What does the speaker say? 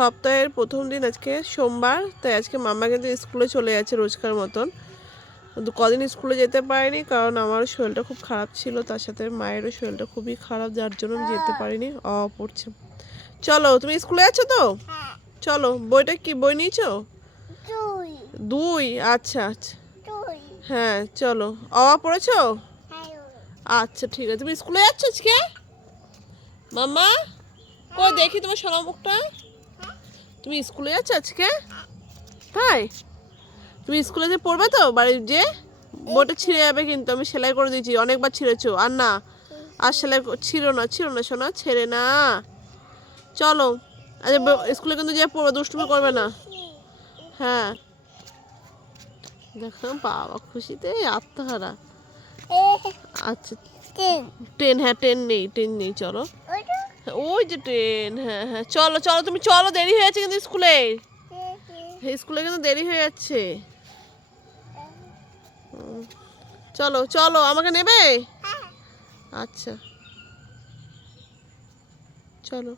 সপ্তাহের প্রথম দিন আজকে সোমবার, তাই আজকে মাম্মা কিন্তু স্কুলে চলে যাচ্ছে রোজকার মতন। কিন্তু কদিন স্কুলে যেতে পারিনি কারণ আমার শরীরটা খুব খারাপ ছিল, তার সাথে মায়েরও শরীরটা খুবই খারাপ, যার জন্য আমি যেতে পারিনি। পড়ছে। চলো, তুমি স্কুলে আছো তো? চলো, বইটা কি বই নিয়েছো? 2। আচ্ছা আচ্ছা, হ্যাঁ চলো। পড়েছো? আচ্ছা ঠিক আছে। তুমি স্কুলে যাচ্ছ আজকে মাম্মা? কই দেখি তোমার সোনা মুখটা। তুমি স্কুলে যাচ্ছ আজকে? তাই? তুমি স্কুলে যে পড়বে তো বাড়ির যে বইটা ছিঁড়ে যাবে কিন্তু, আমি সেলাই করে দিয়েছি, অনেকবার ছিঁড়েছো। আর না, আর সেলাই ছিঁড়ো না সোনা, ছেড়ে না। চলো, আচ্ছা স্কুলে কিন্তু যে পড়বে, দুষ্টুমি করবে না। হ্যাঁ দেখো বাবা খুশিতে আত্মহারা। আচ্ছা 10, হ্যাঁ 10 নেই। চলো, ওই যে 10, হ্যাঁ হ্যাঁ চলো চলো, তুমি চলো, দেরি হয়ে যাচ্ছে কিন্তু স্কুলে কিন্তু দেরি হয়ে যাচ্ছে। চলো চলো, আমাকে নেবে? আচ্ছা চলো।